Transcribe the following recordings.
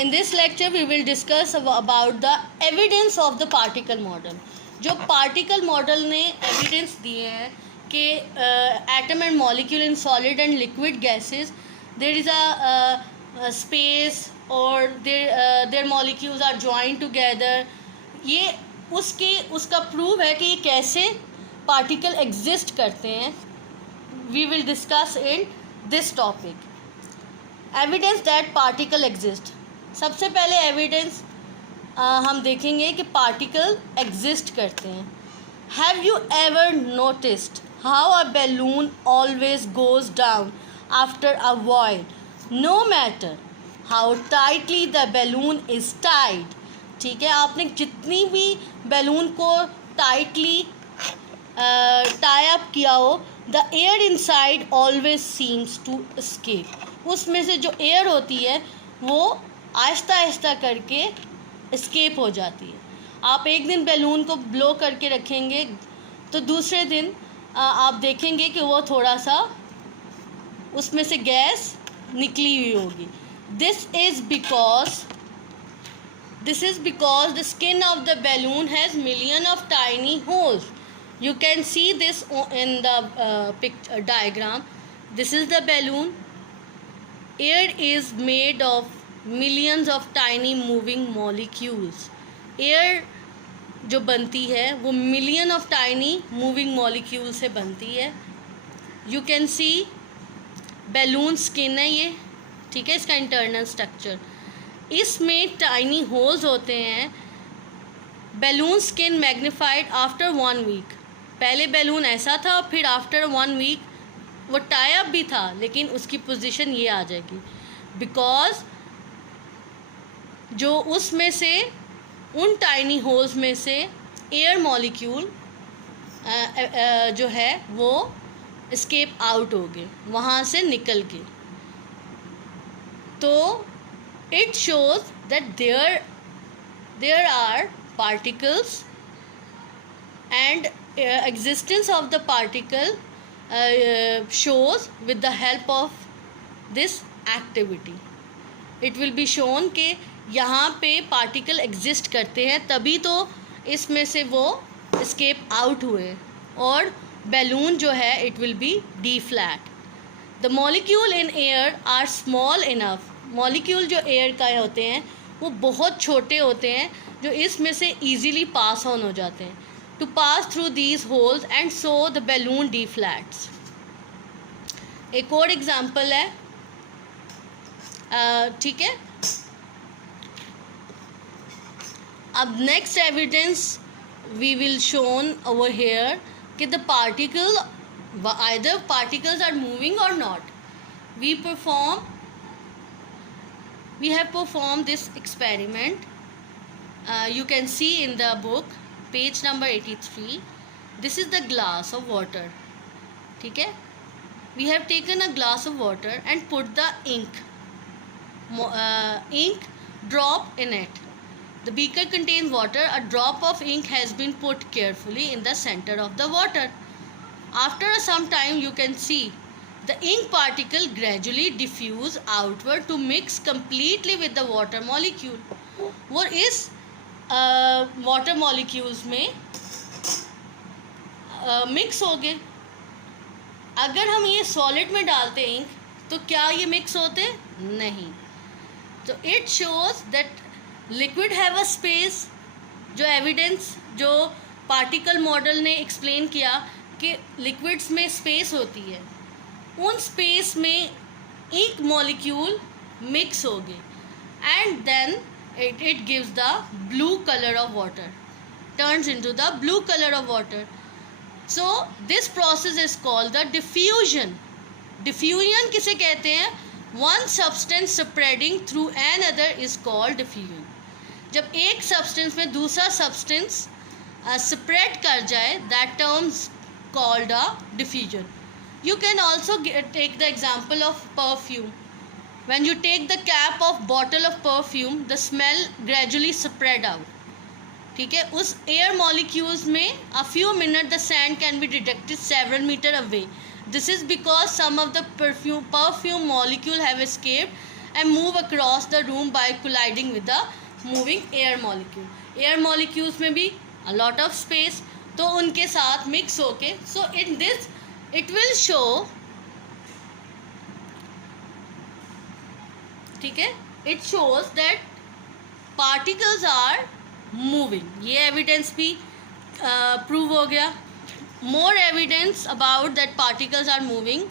In this lecture we will discuss about the evidence of the particle model. जो particle model ने evidence दिए हैं कि atom and molecule in solid and liquid gases there is a space or their molecules are joined together. ये उसका proof है कि ये कैसे particle exist करते हैं. We will discuss in this topic. Evidence that particle exist. सबसे पहले एविडेंस हम देखेंगे कि पार्टिकल एग्जिस्ट करते हैं. Have you ever noticed how a balloon always goes down after a void no matter how tightly the balloon is tied. ठीक है, आपने जितनी भी बैलून को टाइटली टाई अप किया हो, the air inside always seems to escape. उसमें से जो एयर होती है वो आहिस्ता आहिस्ता करके एस्केप हो जाती है. आप एक दिन बैलून को ब्लो करके रखेंगे तो दूसरे दिन आप देखेंगे कि वो थोड़ा सा उसमें से गैस निकली हुई होगी. This is because the skin of the balloon has million of tiny holes. You can see this in the diagram. This is the balloon. Air is made of millions of tiny moving molecules. Air जो बनती है वो million of tiny moving molecules से बनती है. You can see balloon skin है ये, ठीक है, इसका internal structure. इसमें tiny holes होते हैं. Balloon skin magnified after 1 week. पहले बैलून ऐसा था और फिर आफ्टर 1 वीक वो टाई अप भी था, लेकिन उसकी पोजीशन ये आ जाएगी बिकॉज जो उसमें से उन टाइनी होल्स में से एयर मॉलिक्यूल जो है वो एस्केप आउट हो गए, वहाँ से निकल के. तो it shows that there are particles and existence of the particle shows with the help of this activity. It will be shown कि यहाँ पे particle exist करते हैं, तभी तो इसमें से वो escape out हुए और balloon जो है it will be deflat. The molecule in air are small enough. Molecule जो air का होते हैं वो बहुत छोटे होते हैं जो इसमें से easily pass on हो जाते हैं to pass through these holes and so the balloon deflats. एक और एग्जाम्पल है, ठीक है. अब next evidence we will shown over here कि the particle either particles are moving or not. We have performed this experiment. You can see in the book page number 83. This is the glass of water. ठीक है, we have taken a glass of water and put the ink drop in it. The beaker contains water. A drop of ink has been put carefully in the center of the water. After some time you can see the ink particle gradually diffuse outward to mix completely with the water molecule. वो इस water molecules में mix हो गए. अगर हम ये solid में डालते इंक तो क्या ये मिक्स होते? नहीं. तो it shows that liquid have a space. जो एविडेंस जो पार्टिकल मॉडल ने एक्सप्लेन किया कि लिक्विड्स में स्पेस होती है, उन स्पेस में इंक मॉलिक्यूल मिक्स हो गए and then it gives the blue color of water, turns into the blue color of water. So this process is called the diffusion. Diffusion किसे कहते हैं? One substance spreading through another is called diffusion. जब एक substance में दूसरा substance spread कर जाए, that terms called a diffusion. You can also take the example of perfume. When you take the cap of bottle of perfume, the smell gradually spread out. ठीक है, उस air molecules में a few minutes the scent can be detected several meters away. This is because some of the perfume molecule have escaped and move across the room by colliding with the moving air molecule. Air molecules में भी a lot of space, तो उनके साथ mix होके, so in this it will show, ठीक है, it shows that particles are moving. ये evidence भी prove हो गया. More evidence about that particles are moving.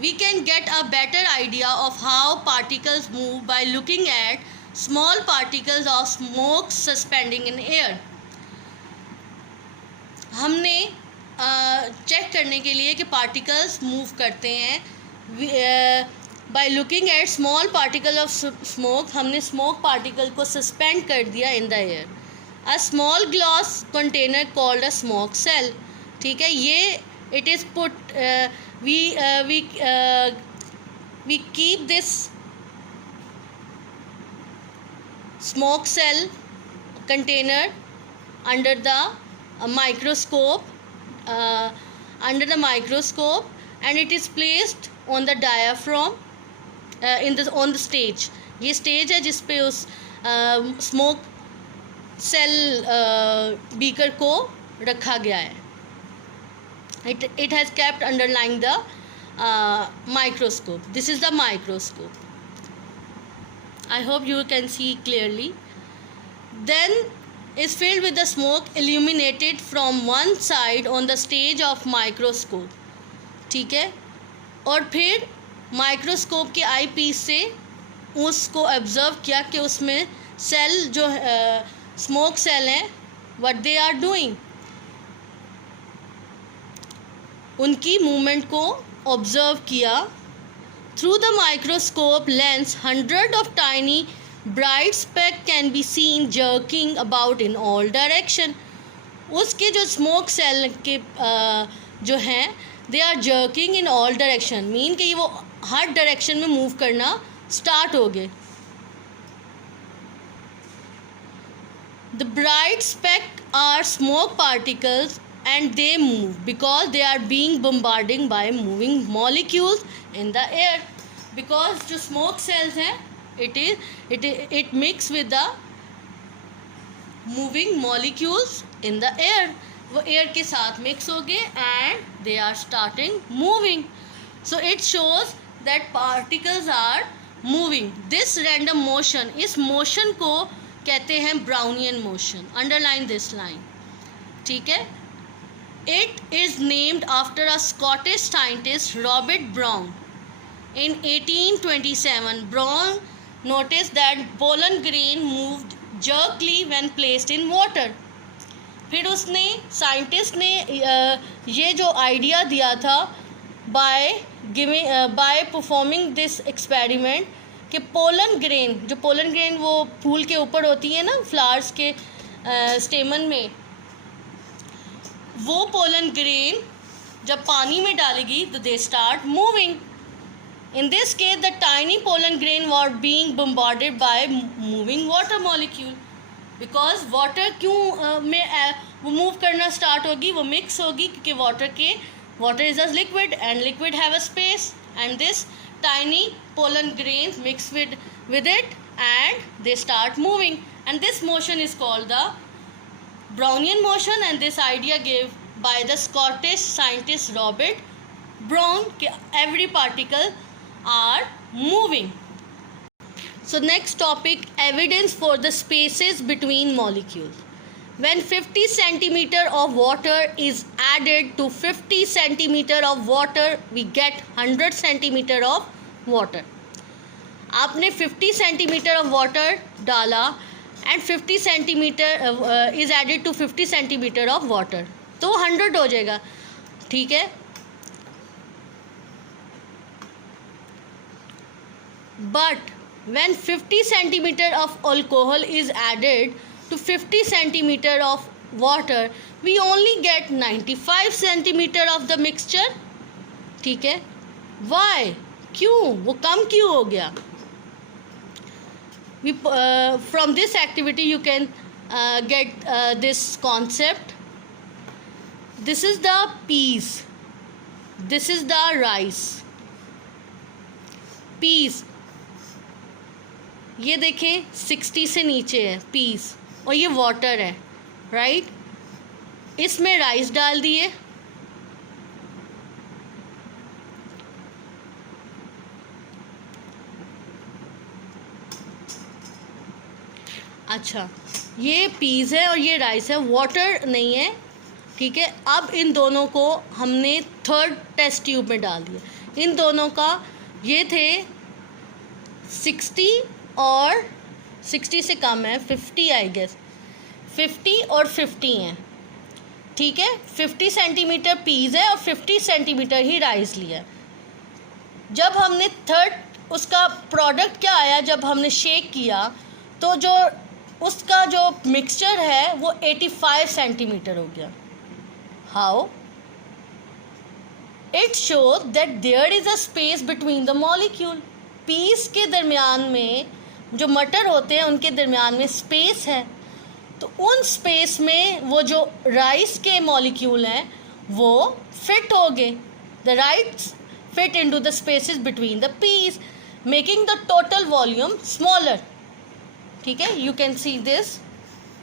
We can get a better idea of how particles move by looking at small particles of smoke suspending in air. हमने check करने के लिए कि particles move करते हैं, by looking at small particle of smoke, हमने smoke particle को suspend कर दिया in the air. A small glass container called a smoke cell. ठीक है, ये it is put, we keep this smoke cell container under the microscope, under the microscope, and it is placed on the diaphragm, on the stage. ये stage है जिस पे उस smoke cell beaker को रखा गया है. It has kept underlying the microscope. This is the microscope. I hope you can see clearly. Then is filled with the smoke illuminated from one side on the stage of microscope. ठीक है, और फिर microscope के आई piece से उसको observe किया कि उसमें सेल जो स्मोक सेल हैं, व्हाट दे आर डूइंग, उनकी मूवमेंट को ऑब्जर्व किया. Through the microscope lens hundred of tiny bright speck can be seen jerking about in all direction. उसके जो स्मोक सेल के जो हैं, they are jerking in all direction, mean कि वो हर डायरेक्शन में मूव करना स्टार्ट हो गए. The bright speck are smoke particles and they move because they are being bombarded by moving molecules in the air. Because जो smoke cells हैं, it mix with the moving molecules in the air. वो air के साथ mix हो गए and they are starting moving. So it shows that particles are moving. This random motion, इस motion को कहते हैं Brownian motion. Underline this line. ठीक है. It is named after a Scottish scientist, Robert Brown. In 1827, Brown noticed that pollen grain moved jerkily when placed in water. फिर उसने scientist ने ये जो आइडिया दिया था बाय परफॉर्मिंग दिस एक्सपेरिमेंट कि पोलन ग्रेन वो फूल के ऊपर होती है ना, फ्लावर्स के स्टेमन में, वो पोलन ग्रेन जब पानी में डालेगी तो they start moving. In this case the tiny pollen grain were being bombarded by moving water molecule. Because water क्यों में वो मूव करना स्टार्ट होगी, वो मिक्स होगी क्योंकि water is a liquid and liquid have a space, and this tiny pollen grains mix with it and they start moving, and this motion is called the Brownian motion. And this idea gave by the Scottish scientist Robert Brown कि every particle are moving. So next topic, evidence for the spaces between molecules. When 50 centimeter of water is added to 50 centimeter of water, we get 100 centimeter of water. आपने 50 centimeter of water डाला and 50 centimeter is added to 50 centimeter of water, तो 100 हो जाएगा. ठीक है, but when 50 centimeter of alcohol is added to 50 centimeter of water, we only get 95 centimeter of the mixture. ठीक है, why, क्यों, वो कम क्यों हो गया? We from this activity you can get this concept. This is the peas, this is the rice. Peas, ये देखें 60 से नीचे है पीस, और ये वाटर है, राइट। इसमें राइस डाल दिए, अच्छा ये पीस है और ये राइस है, वाटर नहीं है, ठीक है। अब इन दोनों को हमने थर्ड टेस्ट ट्यूब में डाल दिया। इन दोनों का ये थे 60 और 60 से कम है, 50 आई गेस, 50 और 50 हैं, ठीक है। 50 सेंटीमीटर पीस है और 50 सेंटीमीटर ही राइस लिया। जब हमने थर्ड उसका प्रोडक्ट क्या आया, जब हमने शेक किया तो जो उसका जो मिक्सचर है वो 85 सेंटीमीटर हो गया। How? It shows that there is a space between the molecule. Peas के दरमियान में जो मटर होते हैं उनके दरमियान में स्पेस है, तो उन स्पेस में वो जो राइस के मॉलिक्यूल हैं वो फिट हो गए। The rice fit into the spaces between the peas, making the total volume smaller, ठीक है। You can see this,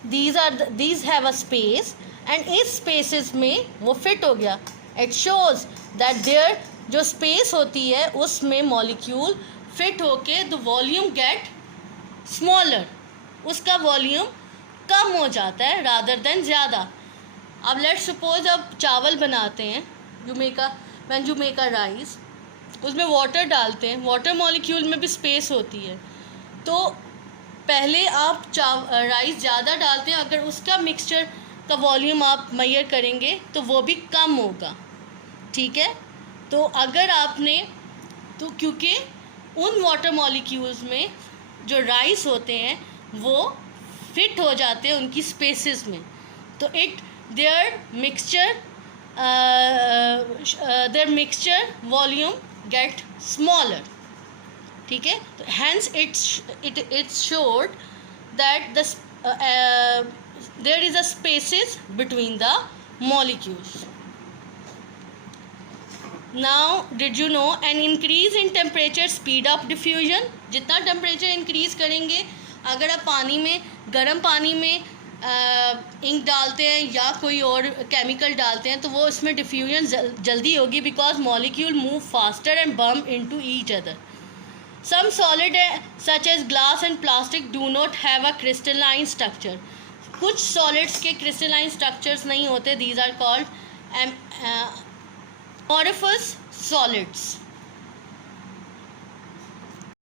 these have a space and इस स्पेसेस में वो फिट हो गया। इट शोज दैट देयर जो स्पेस होती है उसमें मॉलिक्यूल फिट होके द वॉल्यूम गेट स्मॉलर, उसका वॉल्यूम कम हो जाता है रादर देन ज़्यादा। अब लेट्स सपोज अब चावल बनाते हैं, when you make a rice, उसमें वाटर डालते हैं, वाटर मॉलिक्यूल में भी स्पेस होती है, तो पहले आप राइस ज़्यादा डालते हैं, अगर उसका मिक्सचर का वॉल्यूम आप मेजर करेंगे तो वो भी कम होगा, ठीक है। तो अगर आपने तो क्योंकि उन वाटर मॉलिक्यूल्स में जो राइस होते हैं वो फिट हो जाते हैं उनकी स्पेसेस में, तो their mixture volume get smaller, ठीक है। तो hence it's showed that there is a spaces between the molecules. Now did you know an increase in temperature speed up diffusion. जितना टेम्परेचर इंक्रीज करेंगे, अगर आप पानी में, गर्म पानी में इंक डालते हैं या कोई और केमिकल डालते हैं तो वो इसमें डिफ्यूजन जल्दी होगी, because molecule move faster and bump into each other. Some solid such as glass and plastic do not have a crystalline structure. कुछ सॉलिड्स के क्रिस्टलाइन स्ट्रक्चर्स नहीं होते, these are called amorphous solids।